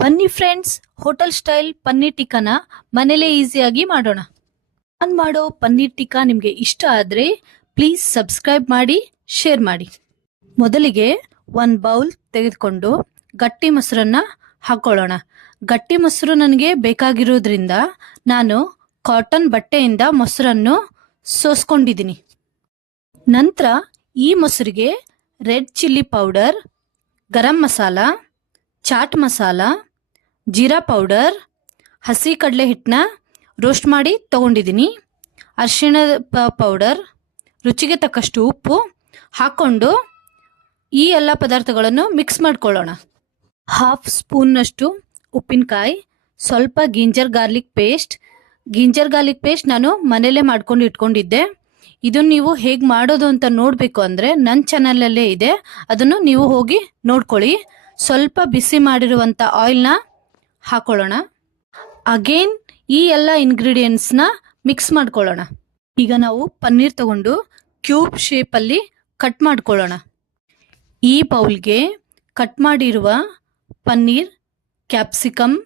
ಬನ್ನಿ friends, hotel style paneer ಟಿಕ್ಕಾನ ಮನೇಲೇ ಈಸಿಯಾಗಿ ಮಾಡೋಣ. ನಾನು ಮಾಡೋ ಪನ್ನೀರ್ ಟಿಕ್ಕಾ ನಿಮಗೆ ಇಷ್ಟ ಆದರೆ ಪ್ಲೀಸ್ ಸಬ್ಸ್ಕ್ರೈಬ್ ಮಾಡಿ, ಶೇರ್ ಮಾಡಿ. ಮೊದಲಿಗೆ ಒಂದು ಬೌಲ್ ತೆಗೆದುಕೊಂಡು ಗಟ್ಟಿ ಮೊಸರನ್ನ ಹಾಕೊಳ್ಳೋಣ. ಗಟ್ಟಿ ಮೊಸರು ನನಗೆ ಬೇಕಾಗಿರೋದ್ರಿಂದ ನಾನು ಕಾಟನ್ ಬಟ್ಟೆಯಿಂದ ಮೊಸರನ್ನು ಸೋಸ್ಕೊಂಡಿದ್ದೀನಿ. ನಂತರ ಈ ಮೊಸರಿಗೆ red chilli powder, garam masala, chat masala, jeera powder, ಹಸಿ ಕಡಲೆ ಹಿಟ್ಟನ್ನ ರೋಸ್ಟ್ ಮಾಡಿ ತಗೊಂಡಿದ್ದೀನಿ, ಅರಿಶಿಣದ ಪೌಡರ್, ರುಚಿಗೆ ತಕ್ಕಷ್ಟು ಉಪ್ಪು ಹಾಕ್ಕೊಂಡು ಈ ಎಲ್ಲ ಪದಾರ್ಥಗಳನ್ನು ಮಿಕ್ಸ್ ಮಾಡ್ಕೊಳ್ಳೋಣ. 1/2 ಸ್ಪೂನ್ನಷ್ಟು ಉಪ್ಪಿನಕಾಯಿ, ಸ್ವಲ್ಪ ಗಿಂಜರ್ ಗಾರ್ಲಿಕ್ ಪೇಸ್ಟ್ ನಾನು ಮನೇಲೇ ಮಾಡ್ಕೊಂಡು ಇಟ್ಕೊಂಡಿದ್ದೆ. ಇದನ್ನು ನೀವು ಹೇಗೆ ಮಾಡೋದು ಅಂತ ನೋಡಬೇಕು ಅಂದರೆ ನನ್ನ ಚಾನಲಲ್ಲೇ ಇದೆ, ಅದನ್ನು ನೀವು ಹೋಗಿ ನೋಡ್ಕೊಳ್ಳಿ. ಸ್ವಲ್ಪ ಬಿಸಿ ಮಾಡಿರುವಂಥ ಆಯಿಲ್ನ ಹಾಕೊಳ್ಳೋಣ. ಅಗೇನ್ ಈ ಎಲ್ಲ ಇಂಗ್ರೀಡಿಯೆಂಟ್ಸ್ನ ಮಿಕ್ಸ್ ಮಾಡ್ಕೊಳ್ಳೋಣ. ಈಗ ನಾವು ಪನ್ನೀರ್ ತಗೊಂಡು ಕ್ಯೂಬ್ ಶೇಪಲ್ಲಿ ಕಟ್ ಮಾಡ್ಕೊಳ್ಳೋಣ. ಈ ಬೌಲ್ಗೆ ಕಟ್ ಮಾಡಿರುವ ಪನ್ನೀರ್, ಕ್ಯಾಪ್ಸಿಕಮ್,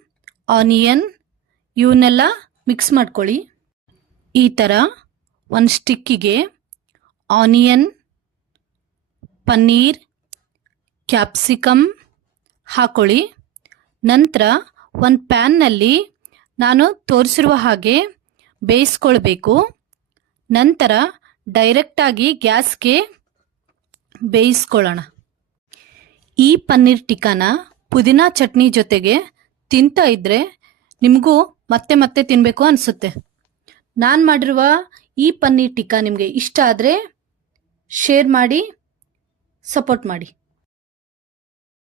ಆನಿಯನ್ ಇವನ್ನೆಲ್ಲ ಮಿಕ್ಸ್ ಮಾಡ್ಕೊಳ್ಳಿ. ಈ ಥರ ಒಂದು ಸ್ಟಿಕ್ಕಿಗೆ ಆನಿಯನ್, ಪನ್ನೀರ್, ಕ್ಯಾಪ್ಸಿಕಮ್ ಹಾಕೊಳ್ಳಿ. ನಂತರ ಒಂದು ಪ್ಯಾನ್ನಲ್ಲಿ ನಾನು ತೋರಿಸಿರುವ ಹಾಗೆ ಬೇಯಿಸ್ಕೊಳ್ಬೇಕು. ನಂತರ ಡೈರೆಕ್ಟಾಗಿ ಗ್ಯಾಸ್ಗೆ ಬೇಯಿಸ್ಕೊಳ್ಳೋಣ. ಈ ಪನ್ನೀರ್ ಟಿಕ್ಕಾನ ಪುದೀನಾ ಚಟ್ನಿ ಜೊತೆಗೆ ತಿಂತಾ ಇದ್ದರೆ ನಿಮಗೂ ಮತ್ತೆ ಮತ್ತೆ ತಿನ್ನಬೇಕು ಅನಿಸುತ್ತೆ. ನಾನು ಮಾಡಿರುವ ಈ ಪನ್ನೀರ್ ಟಿಕ್ಕಾ ನಿಮಗೆ ಇಷ್ಟ ಆದರೆ ಶೇರ್ ಮಾಡಿ, ಸಪೋರ್ಟ್ ಮಾಡಿ.